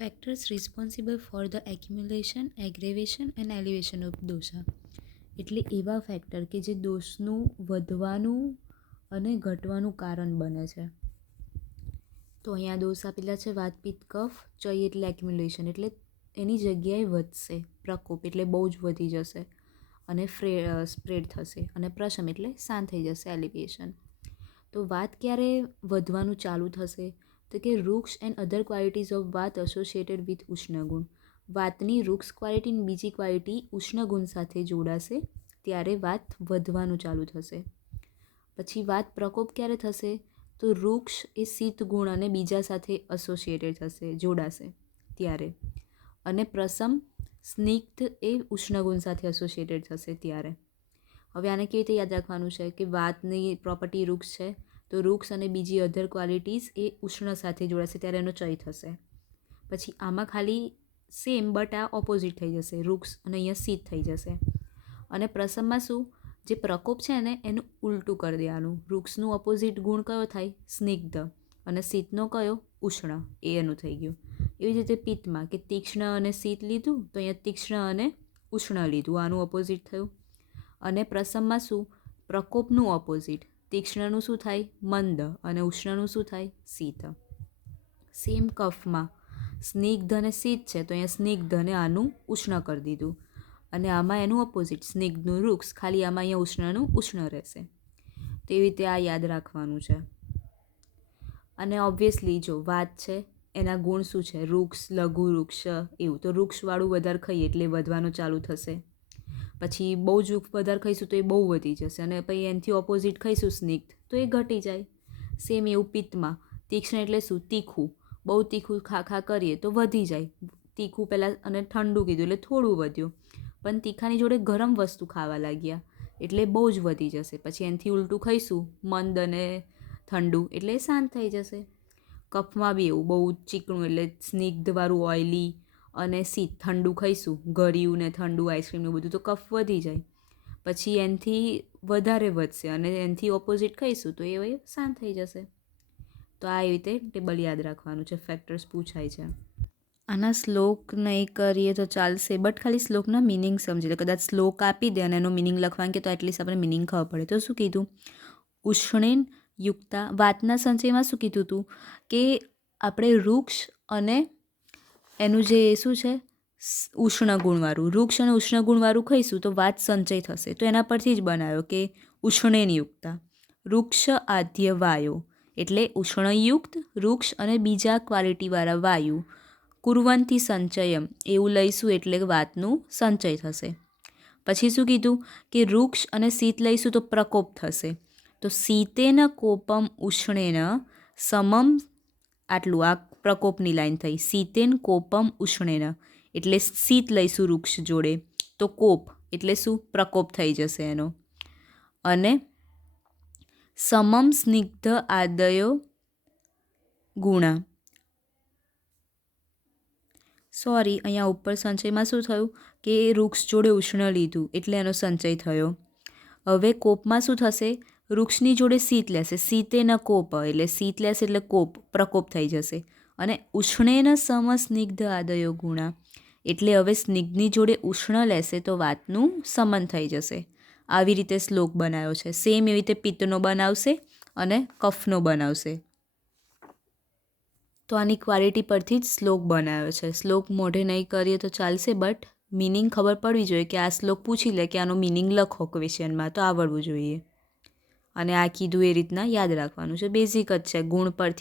Factors responsible for the accumulation, aggravation and elevation of દોષા એટલે એવા factor કે જે દોષનું વધવાનું અને ઘટવાનું કારણ બને છે. તો અહીંયા દોષ આપેલા છે વાત પિત્ત કફ, ચય એટલે એક્યુમ્યુલેશન એટલે એની જગ્યાએ વધશે, પ્રકોપ એટલે બહુ જ વધી જશે અને સ્પ્રેડ થશે, અને પ્રશમ એટલે શાંત થઈ જશે, એલિવેશન. તો વાત ક્યારે વધવાનું ચાલુ થશે? તો કે વૃક્ષ એન્ડ અધર ક્વોલિટીઝ ઓફ વાત એસોસિએટેડ વિથ ઉષ્ણગુણ. વાતની વૃક્ષ ક્વોલિટી બીજી ક્વોલિટી ઉષ્ણગુણ સાથે જોડાશે ત્યારે વાત વધવાનું ચાલુ થશે. પછી વાત પ્રકોપ ક્યારે થશે? તો વૃક્ષ એ શીત ગુણ અને બીજા સાથે એસોસિએટેડ થશે, જોડાશે ત્યારે. અને પ્રશમ સ્નિગ્ધ એ ઉષ્ણગુણ સાથે એસોસિએટેડ થશે ત્યારે. હવે આને કેવી રીતે યાદ રાખવાનું છે કે વાતની પ્રોપર્ટી વૃક્ષ છે, તો વૃક્ષ અને બીજી અધર ક્વોલિટીઝ એ ઉષ્ણ સાથે જોડાશે ત્યારે એનો ચય થશે. પછી આમાં ખાલી સેમ બટ આ ઓપોઝિટ થઈ જશે, વૃક્ષ અને અહીંયા શીત થઈ જશે. અને પ્રસમમાં શું, જે પ્રકોપ છે ને એનું ઉલટું કરી દેવાનું. વૃક્ષનું ઓપોઝિટ ગુણ કયો થાય? સ્નિગ્ધ. અને શીતનો કયો? ઉષ્ણ. એ એનું થઈ ગયું. એવી જ રીતે પિત્તમાં કે તીક્ષ્ણ અને શીત લીધું તો અહીંયા તીક્ષ્ણ અને ઉષ્ણ લીધું, આનું ઓપોઝિટ થયું. અને પ્રસમમાં શું, પ્રકોપનું ઓપોઝિટ, તીક્ષ્ણનું શું થાય? મંદ. અને ઉષ્ણનું શું થાય? શીત. સેમ કફમાં સ્નિગ્ધ અને શીત છે તો અહીંયા સ્નિગ્ધ અને આનું ઉષ્ણ કરી દીધું. અને આમાં એનું ઓપોઝિટ, સ્નિગ્ધનું વૃક્ષ, ખાલી આમાં અહીંયા ઉષ્ણનું ઉષ્ણ રહેશે. તેવી રીતે આ યાદ રાખવાનું છે. અને ઓબ્વિયસલી જો વાત છે એના ગુણ શું છે? વૃક્ષ, લઘુ વૃક્ષ, એવું. તો વૃક્ષવાળું વધારે ખાઈએ એટલે વધવાનું ચાલુ થશે. પછી બહુ જ વધારે ખાઈશું તો એ બહુ વધી જશે, અને પછી એનાથી ઓપોઝિટ ખાઈશું સ્નિગ્ધ તો એ ઘટી જાય. સેમ એવું પિત્તમાં તીક્ષ્ણ એટલે શું? તીખું. બહુ તીખું ખા કરીએ તો વધી જાય. તીખું પહેલાં અને ઠંડુ કીધું એટલે થોડું વધ્યું, પણ તીખાની જોડે ગરમ વસ્તુ ખાવા લાગ્યા એટલે બહુ જ વધી જશે. પછી એનાથી ઉલટું ખાઈશું મંદ અને ઠંડુ એટલે શાંત થઈ જશે. કફમાં બી એવું, બહુ ચીકણું એટલે સ્નિગ્ધવાળું ઓઇલી અને શીત, ઠંડુ ખાઈશું ગળ્યું ને ઠંડુ આઈસ્ક્રીમનું બધું તો કફ વધી જાય. પછી એનાથી વધારે વધશે અને એનાથી ઓપોઝિટ ખાઈશું તો એ શાંત થઈ જશે. તો આ એવી રીતે ટેબલ યાદ રાખવાનું છે, ફેક્ટર્સ પૂછાય છે. આના શ્લોક નહીં કરીએ તો ચાલશે, બટ ખાલી શ્લોકના મિનિંગ સમજી લો. કદાચ શ્લોક આપી દે અને એનો મિનિંગ લખવાનું કે તો એટલીસ્ટ આપણે મિનિંગ ખબર પડે. તો શું કીધું? ઉષ્ણેન યુક્તા. વાતના સંચયમાં શું કીધું હતું કે આપણે વૃક્ષ અને એનું જે શું છે ઉષ્ણ ગુણવાળું, વૃક્ષ અને ઉષ્ણ ગુણવાળું ખાઈશું તો વાત સંચય થશે. તો એના પરથી જ બનાવ્યો કે ઉષ્ણેન યુક્તા. વૃક્ષ આદ્ય વાયો એટલે ઉષ્ણયુક્ત વૃક્ષ અને બીજા ક્વોલિટીવાળા વાયુ. કુર્વંતી સંચયમ એવું લઈશું એટલે વાતનું સંચય થશે. પછી શું કીધું કે વૃક્ષ અને શીત લઈશું તો પ્રકોપ થશે. તો શીતેન કોપમ ઉષ્ણેન સમમ, આટલું આ પ્રકોપની લાઈન થઈ. શીતેન કોપમ ઉષ્ણેન એટલે શીત લઈશું વૃક્ષ જોડે તો કોપ એટલે શું? પ્રકોપ થઈ જશે એનો. અને સમમ સ્નિગ્ધ આદયો ગુણા. સોરી, અહીંયા ઉપર સંચયમાં શું થયું કે વૃક્ષ જોડે ઉષ્ણ લીધું એટલે એનો સંચય થયો. હવે કોપમાં શું થશે? વૃક્ષની જોડે શીત લેશે, શીતે ન કોપ એટલે શીત લેશે એટલે કોપ, પ્રકોપ થઈ જશે. અને ઉષ્ણેન સમ સ્નિગ્ધ આદયો ગુણા એટલે હવે સ્નિગ્ધની જોડે ઉષ્ણ લેશે તો વાતનું સમન થઈ જશે. આવી રીતે શ્લોક બનાવ્યો છે. સેમ એવી રીતે પિત્તનો બનાવશે અને કફનો બનાવશે. તો આની ક્વોલિટી પરથી જ શ્લોક બનાવ્યો છે. શ્લોક મોઢે નહીં કરીએ તો ચાલશે, બટ મિનિંગ ખબર પડવી જોઈએ કે આ શ્લોક પૂછી લે કે આનો મિનિંગ લખો ક્વેશ્ચનમાં તો આવડવું જોઈએ. અને આ કીધું એ રીતના યાદ રાખવાનું છે. બેઝિક જ છે, ગુણ પરથી